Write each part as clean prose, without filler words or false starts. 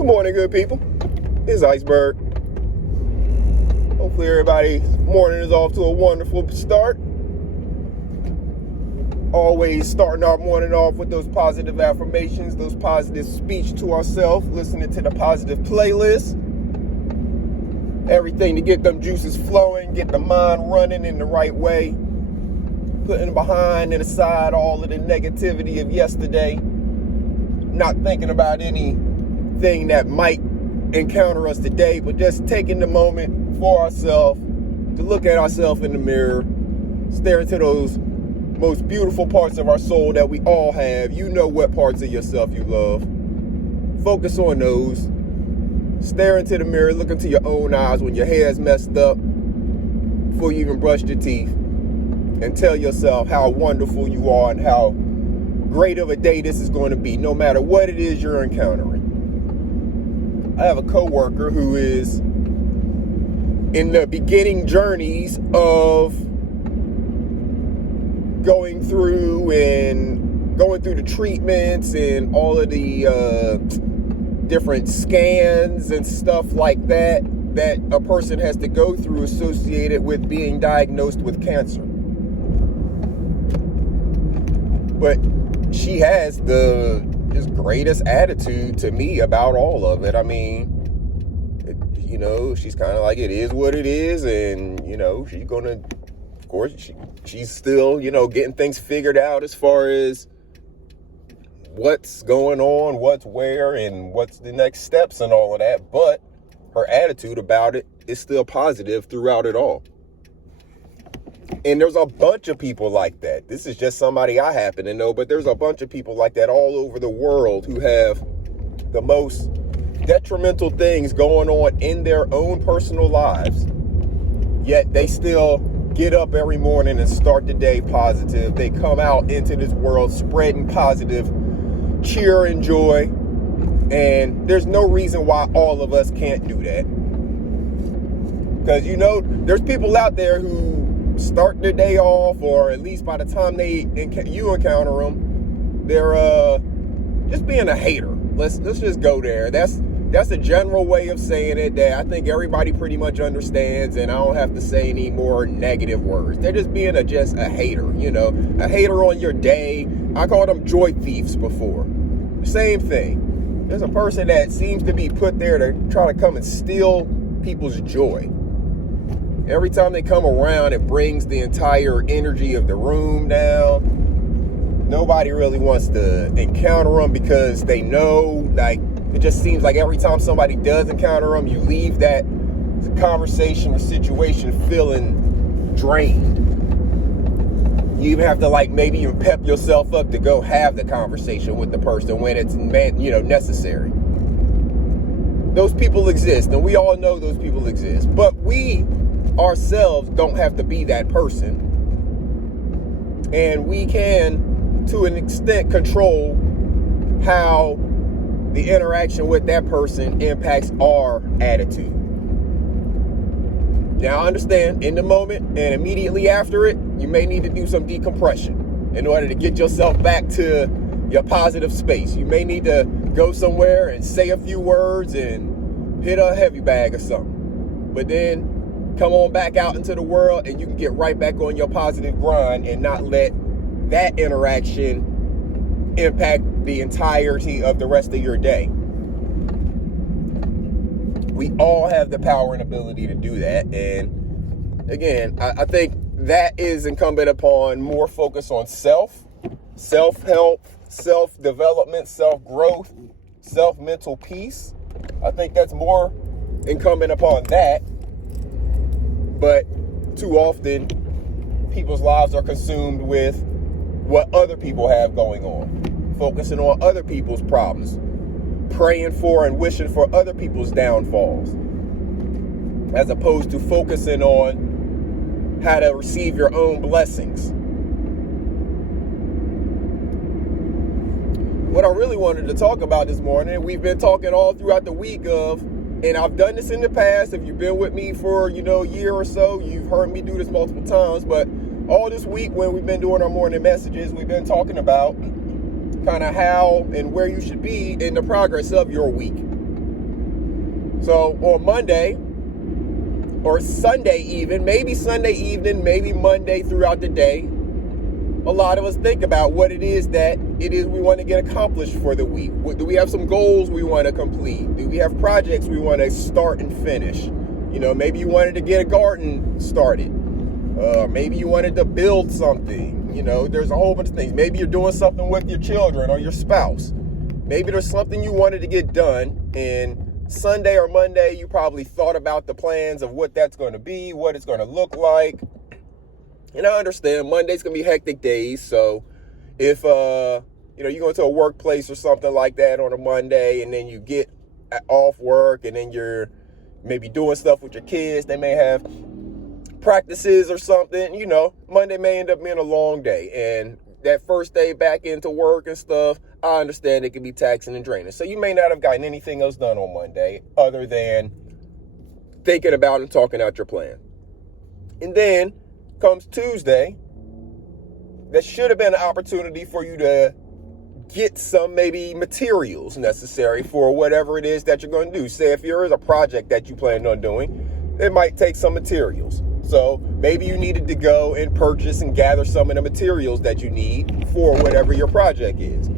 Good morning, good people. It's Iceberg. Hopefully everybody's morning is off to a wonderful start. Always starting our morning off with those positive affirmations, those positive speech to ourselves, listening to the positive playlist. Everything to get them juices flowing, get the mind running in the right way. Putting behind and aside all of the negativity of yesterday. Not thinking about anything that might encounter us today, but just taking the moment for ourselves to look at ourselves in the mirror, stare into those most beautiful parts of our soul that we all have. You know what parts of yourself you love. Focus on those. Stare into the mirror, look into your own eyes when your hair's messed up before you even brushed your teeth, and tell yourself how wonderful you are and how great of a day this is going to be, no matter what it is you're encountering. I have a coworker who is in the beginning journeys of going through the treatments and all of the different scans and stuff like that a person has to go through associated with being diagnosed with cancer. But she has the just greatest attitude to me about all of it. I mean, she's kind of like, it is what it is, and she's gonna, of course, she's still getting things figured out as far as what's going on, what's where, and what's the next steps and all of that. But her attitude about it is still positive throughout it all. And there's a bunch of people like that. This is just somebody I happen to know, but there's a bunch of people like that all over the world who have the most detrimental things going on in their own personal lives. Yet they still get up every morning and start the day positive. They come out into this world spreading positive cheer and joy. And there's no reason why all of us can't do that. Because, there's people out there who start their day off, or at least by the time you encounter them, they're just being a hater. Let's just go there. That's a general way of saying it that I think everybody pretty much understands, and I don't have to say any more negative words. They're just being a hater, a hater on your day. I called them joy thieves before. Same thing. There's a person that seems to be put there to try to come and steal people's joy. Every time they come around, it brings the entire energy of the room down. Nobody really wants to encounter them because they know, it just seems like every time somebody does encounter them, you leave that conversation or situation feeling drained. You even have to maybe even pep yourself up to go have the conversation with the person when it's necessary. Those people exist, and we all know those people exist. But we ourselves don't have to be that person. And we can, to an extent, control how the interaction with that person impacts our attitude. Now, I understand in the moment and immediately after it, you may need to do some decompression in order to get yourself back to your positive space. You may need to go somewhere and say a few words and hit a heavy bag or something. But then come on back out into the world and you can get right back on your positive grind and not let that interaction impact the entirety of the rest of your day. We all have the power and ability to do that. And again, I think that is incumbent upon more focus on self-help, self-development, self-growth, self-mental peace. I think that's more incumbent upon that. But too often, people's lives are consumed with what other people have going on, focusing on other people's problems, praying for and wishing for other people's downfalls, as opposed to focusing on how to receive your own blessings. What I really wanted to talk about this morning, we've been talking all throughout the week of, and I've done this in the past. If you've been with me for, a year or so, you've heard me do this multiple times. But all this week when we've been doing our morning messages, we've been talking about kind of how and where you should be in the progress of your week. So on Monday or Sunday even, maybe Sunday evening, maybe Monday throughout the day, a lot of us think about what it is we want to get accomplished for the week. Do we have some goals we want to complete? Do we have projects we want to start and finish? Maybe you wanted to get a garden started. Maybe you wanted to build something. There's a whole bunch of things. Maybe you're doing something with your children or your spouse. Maybe there's something you wanted to get done, and Sunday or Monday, you probably thought about the plans of what that's going to be, what it's going to look like. And I understand Monday's going to be hectic days. So if, you go into a workplace or something like that on a Monday, and then you get off work, and then you're maybe doing stuff with your kids, they may have practices or something, Monday may end up being a long day. And that first day back into work and stuff, I understand it can be taxing and draining. So you may not have gotten anything else done on Monday other than thinking about and talking out your plan. And then comes Tuesday, that should have been an opportunity for you to get some maybe materials necessary for whatever it is that you're going to do. Say if there is a project that you plan on doing, it might take some materials. So maybe you needed to go and purchase and gather some of the materials that you need for whatever your project is.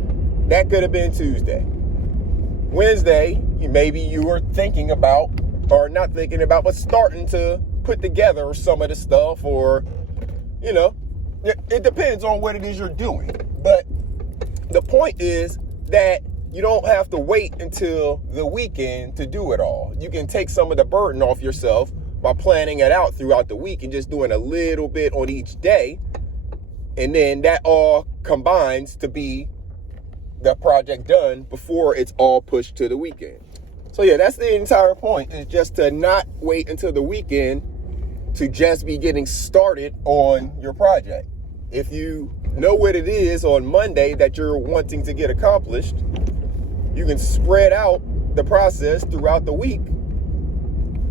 That could have been Tuesday. Wednesday, maybe you were thinking about, or not thinking about, but starting to put together some of the stuff, or, it depends on what it is you're doing. But the point is that you don't have to wait until the weekend to do it all. You can take some of the burden off yourself by planning it out throughout the week and just doing a little bit on each day. And then that all combines to be the project done before it's all pushed to the weekend. So yeah, that's the entire point, is just to not wait until the weekend to just be getting started on your project. If you know what it is on Monday that you're wanting to get accomplished, you can spread out the process throughout the week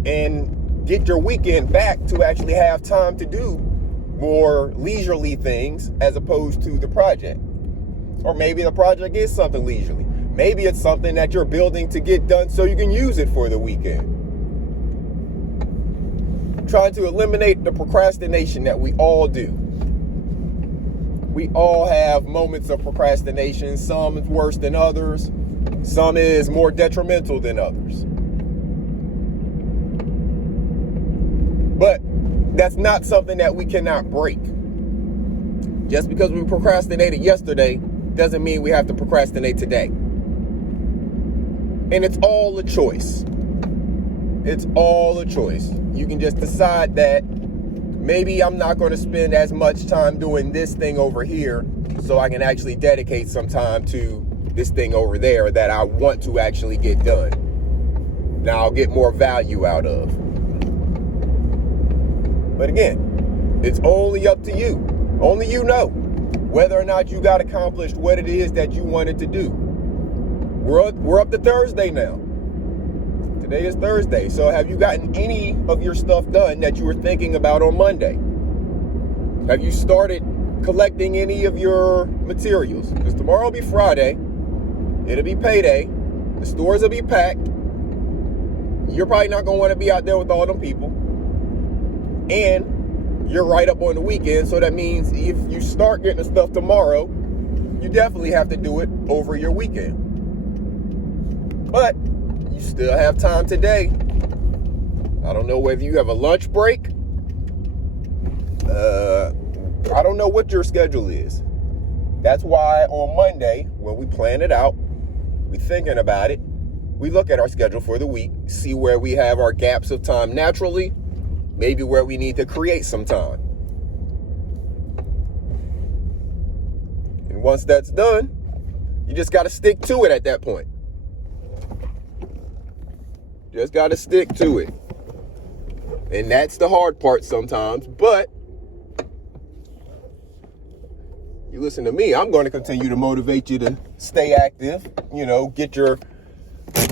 and get your weekend back to actually have time to do more leisurely things as opposed to the project. Or maybe the project is something leisurely. Maybe it's something that you're building to get done so you can use it for the weekend. Trying to eliminate the procrastination that we all do. We all have moments of procrastination. Some is worse than others. Some is more detrimental than others. But that's not something that we cannot break. Just because we procrastinated yesterday doesn't mean we have to procrastinate today. And it's all a choice. It's all a choice. You can just decide that maybe I'm not going to spend as much time doing this thing over here, so I can actually dedicate some time to this thing over there that I want to actually get done. Now I'll get more value out of. But again, it's only up to you. Only you know whether or not you got accomplished what it is that you wanted to do. We're up to Thursday now. Today is Thursday. So have you gotten any of your stuff done that you were thinking about on Monday? Have you started collecting any of your materials? Because tomorrow will be Friday. It'll be payday. The stores will be packed. You're probably not going to want to be out there with all them people. And you're right up on the weekend. So that means if you start getting the stuff tomorrow, you definitely have to do it over your weekend. But you still have time today. I don't know whether you have a lunch break. I don't know what your schedule is. That's why on Monday, when we plan it out, we're thinking about it, we look at our schedule for the week, see where we have our gaps of time naturally, maybe where we need to create some time. And once that's done, you just got to stick to it at that point. Just got to stick to it. And that's the hard part sometimes, but you listen to me, I'm going to continue to motivate you to stay active, get your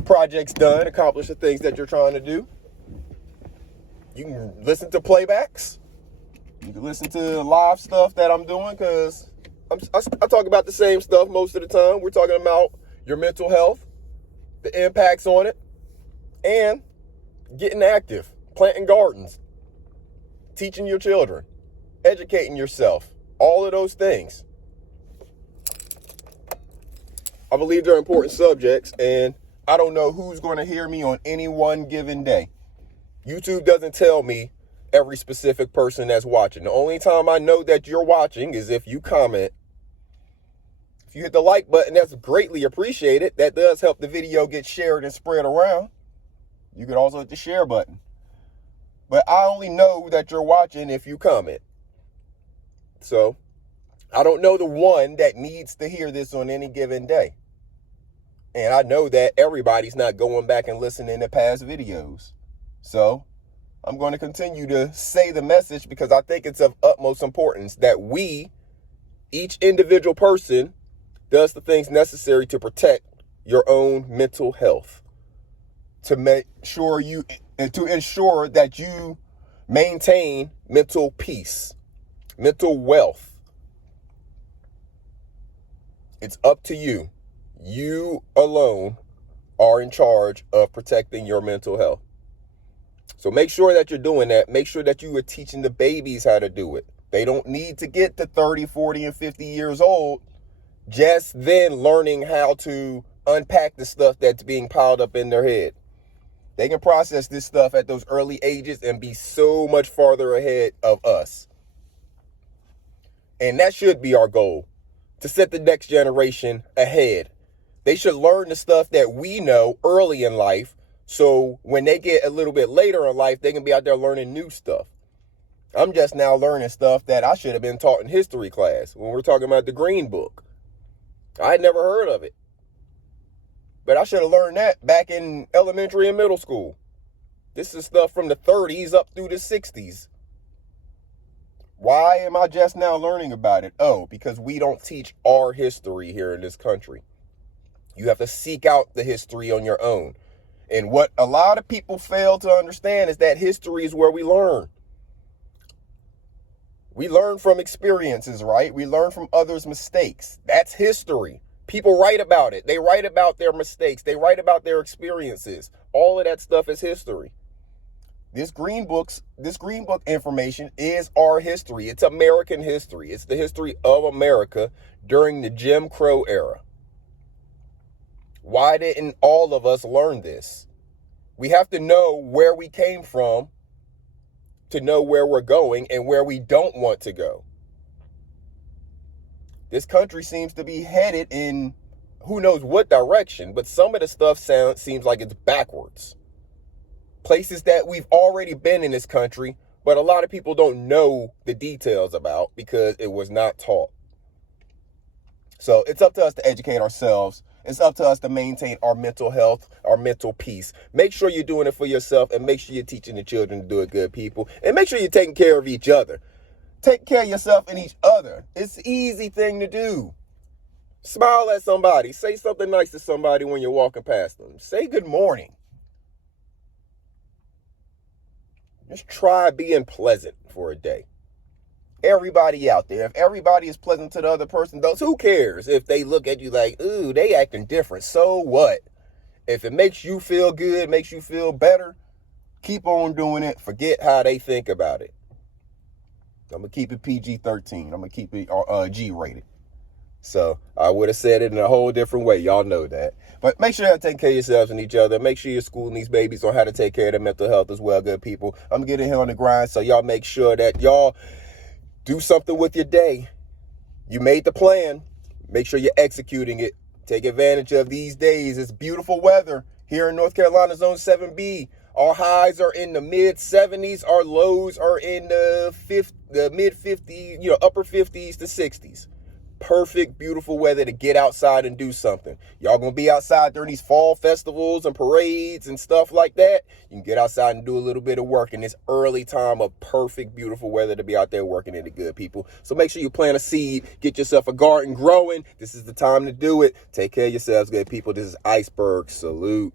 projects done, accomplish the things that you're trying to do. You can listen to playbacks. You can listen to live stuff that I'm doing, because I talk about the same stuff most of the time. We're talking about your mental health, the impacts on it, and getting active, planting gardens, teaching your children, educating yourself, all of those things. I believe they're important subjects, and I don't know who's going to hear me on any one given day. YouTube doesn't tell me every specific person that's watching. The only time I know that you're watching is if you comment. If you hit the like button, that's greatly appreciated. That does help the video get shared and spread around. You could also hit the share button. But I only know that you're watching if you comment. So I don't know the one that needs to hear this on any given day. And I know that everybody's not going back and listening to past videos. So I'm going to continue to say the message because I think it's of utmost importance that we, each individual person, does the things necessary to protect your own mental health, to make sure to ensure that you maintain mental peace, mental wealth. It's up to you. You alone are in charge of protecting your mental health. So make sure that you're doing that. Make sure that you are teaching the babies how to do it. They don't need to get to 30, 40, and 50 years old just then learning how to unpack the stuff that's being piled up in their head. They can process this stuff at those early ages and be so much farther ahead of us. And that should be our goal, to set the next generation ahead. They should learn the stuff that we know early in life, so when they get a little bit later in life, they can be out there learning new stuff. I'm just now learning stuff that I should have been taught in history class when we're talking about the Green Book. I had never heard of it. But I should have learned that back in elementary and middle school. This is stuff from the 30s up through the 60s. Why am I just now learning about it? Oh, because we don't teach our history here in this country. You have to seek out the history on your own. And what a lot of people fail to understand is that history is where we learn. We learn from experiences, right? We learn from others' mistakes. That's history. People write about it. They write about their mistakes. They write about their experiences. All of that stuff is history. This Green Book information is our history. It's American history. It's the history of America during the Jim Crow era. Why didn't all of us learn this? We have to know where we came from to know where we're going and where we don't want to go. This country seems to be headed in who knows what direction, but some of the stuff seems like it's backwards. Places that we've already been in this country, but a lot of people don't know the details about because it was not taught. So it's up to us to educate ourselves. It's up to us to maintain our mental health, our mental peace. Make sure you're doing it for yourself and make sure you're teaching the children to do it, good people. And make sure you're taking care of each other. Take care of yourself and each other. It's an easy thing to do. Smile at somebody. Say something nice to somebody when you're walking past them. Say good morning. Just try being pleasant for a day. Everybody out there, if everybody is pleasant to the other person, who cares if they look at you like, ooh, they acting different? So what? If it makes you feel good, makes you feel better, keep on doing it. Forget how they think about it. I'm going to keep it PG-13. I'm going to keep it G-rated. So I would have said it in a whole different way. Y'all know that. But make sure y'all take care of yourselves and each other. Make sure you're schooling these babies on how to take care of their mental health as well, good people. I'm getting here on the grind, so y'all make sure that y'all do something with your day. You made the plan. Make sure you're executing it. Take advantage of these days. It's beautiful weather here in North Carolina, Zone 7B. Our highs are in the mid-70s. Our lows are in the mid-50s, upper 50s to 60s. Perfect, beautiful weather to get outside and do something. Y'all gonna be outside during these fall festivals and parades and stuff like that. You can get outside and do a little bit of work in this early time of perfect, beautiful weather to be out there working in the good people. So make sure you plant a seed, get yourself a garden growing. This is the time to do it. Take care of yourselves, good people. This is Iceberg. Salute.